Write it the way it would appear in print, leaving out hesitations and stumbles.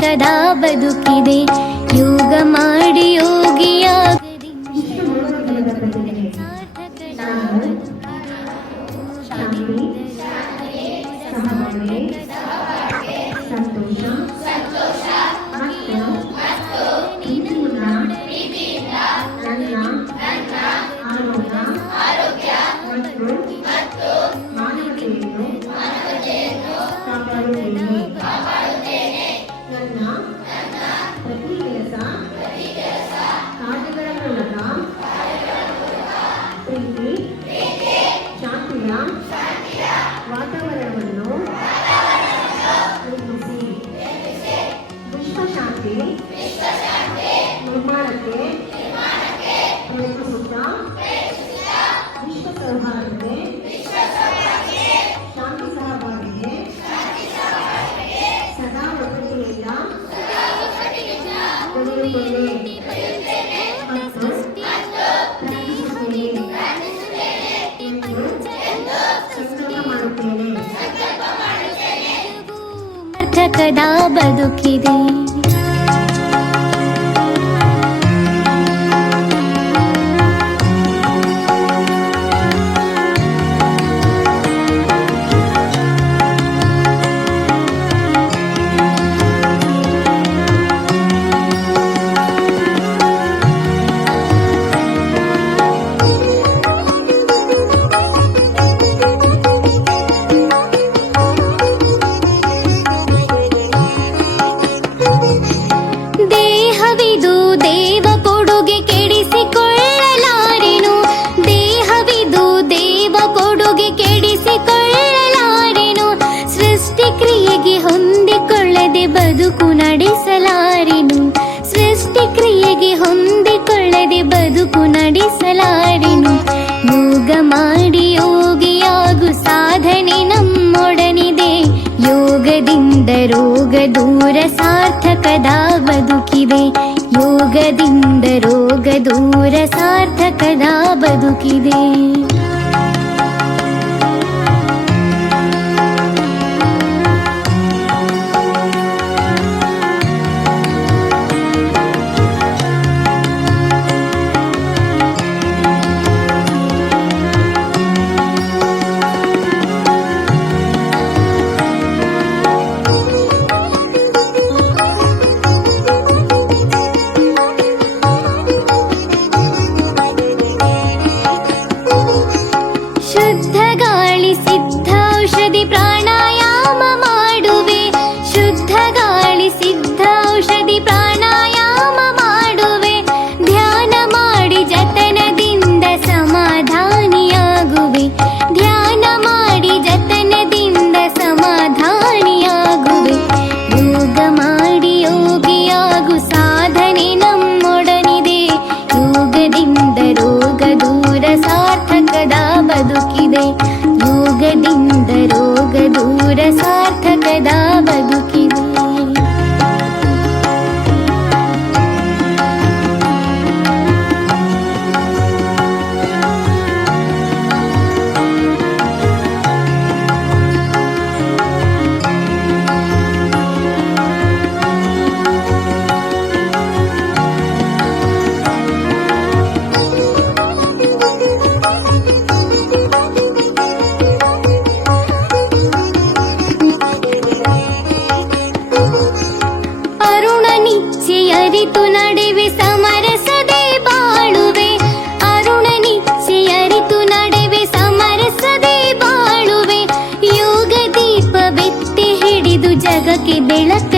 ಸಾರ್ಥಕದ ಬದುಕಿದೆ. ಯೋಗ ಮಾಡಿ ಯೋಗಿಯಾಗದಿ ವಾತಾವರಣವನ್ನು ನಿರ್ಮಿಸಿ ವಿಶ್ವಶಾಂತಿ ನಿರ್ಮಾಣಕ್ಕೆ ಪ್ರಯತ್ನಿಸುತ್ತಾ ವಿಶ್ವ ಸೌಹಾರ್ದತೆ ಶಾಂತಿ ಸಹಬಾಳ್ವೆಗೆ ಸದಾ ಒಗ್ಗಟ್ಟಿನಿಂದ ದುಡಿಯುತ್ತೇನೆ ಮತ್ತು ಸಾರ್ಥಕದ ಬದುಕಿದೆ. ದೇಹವಿದು ದೇವ ಕೊಡುಗೆ ಕೆಡಿಸಿಕೊಳ್ಳಲಾರೆನು. ದೇಹವಿದು ದೇವ ಕೊಡುಗೆ ಕೆಡಿಸಿಕೊಳ್ಳಲಾರೆನು. ಸೃಷ್ಟಿ ಕ್ರಿಯೆಗೆ ಹೊಂದಿಕೊಳ್ಳದೆ ಬದುಕು ನಡೆಸಲಾರೆನು. ಸೃಷ್ಟಿ ಕ್ರಿಯೆಗೆ ಹೊಂದಿಕೊಳ್ಳದೆ ಬದುಕು ನಡೆಸಲಾರೆನು. ಯೋಗ ಮಾಡಿ ಯೋಗಿಯಾಗು ಸಾಧನೆ ನಮ್ಮೊಡನಿದೆ. ಯೋಗದಿಂದ ರೋಗ ದೂರ ಸಾರ್ಥಕದ ಬದುಕಿದೆ. ಯೋಗದಿಂದ ರೋಗ ದೂರ ಸಾರ್ಥಕದ ಬದುಕಿದೆ. ಶುದ್ಧ ಗಾಳಿ ಸಿದ್ಧೌಷಧಿ ಪ್ರಾಣಾಯಾಮ ಮಾಡುವೆ. ಶುದ್ಧ ಗಾಳಿ ಸಿದ್ಧೌಷಧಿ ಪ್ರಾಣಾಯಾಮ ಮಾಡುವೆ. ಧ್ಯಾನ ಮಾಡಿ ಜತನದಿಂದ ಸಮಾಧಾನಿಯಾಗುವೆ. ಧ್ಯಾನ ಮಾಡಿ ಜತನದಿಂದ ಸಮಾಧಾನಿಯಾಗುವೆ. ಯೋಗ ಮಾಡಿ ಯೋಗಿಯಾಗು ಸಾಧನೆ ನಮ್ಮೊಡನಿದೆ. ಯೋಗದಿಂದ ರೋಗ ದೂರ ಸಾರ್ಥಕದ ಬದುಕಿದೆ. ಯೋಗದಿಂದ ರೋಗ ದೂರ ಸಾರ್ಥಕದ ಬದುಕಿದೆ. ಅರಿತು ನಡೆವೆ ಸಮರಸದೆ ಬಾಳುವೆ. ಅರುಣ ನಿಚ್ಚೆ ಅರಿತು ನಡೆವೆ ಸಮರಸದೆ ಬಾಳುವೆ. ಯೋಗ ದೀಪ ಬೆತ್ತಿ ಹಿಡಿದು ಜಗಕ್ಕೆ ಬೆಳಕ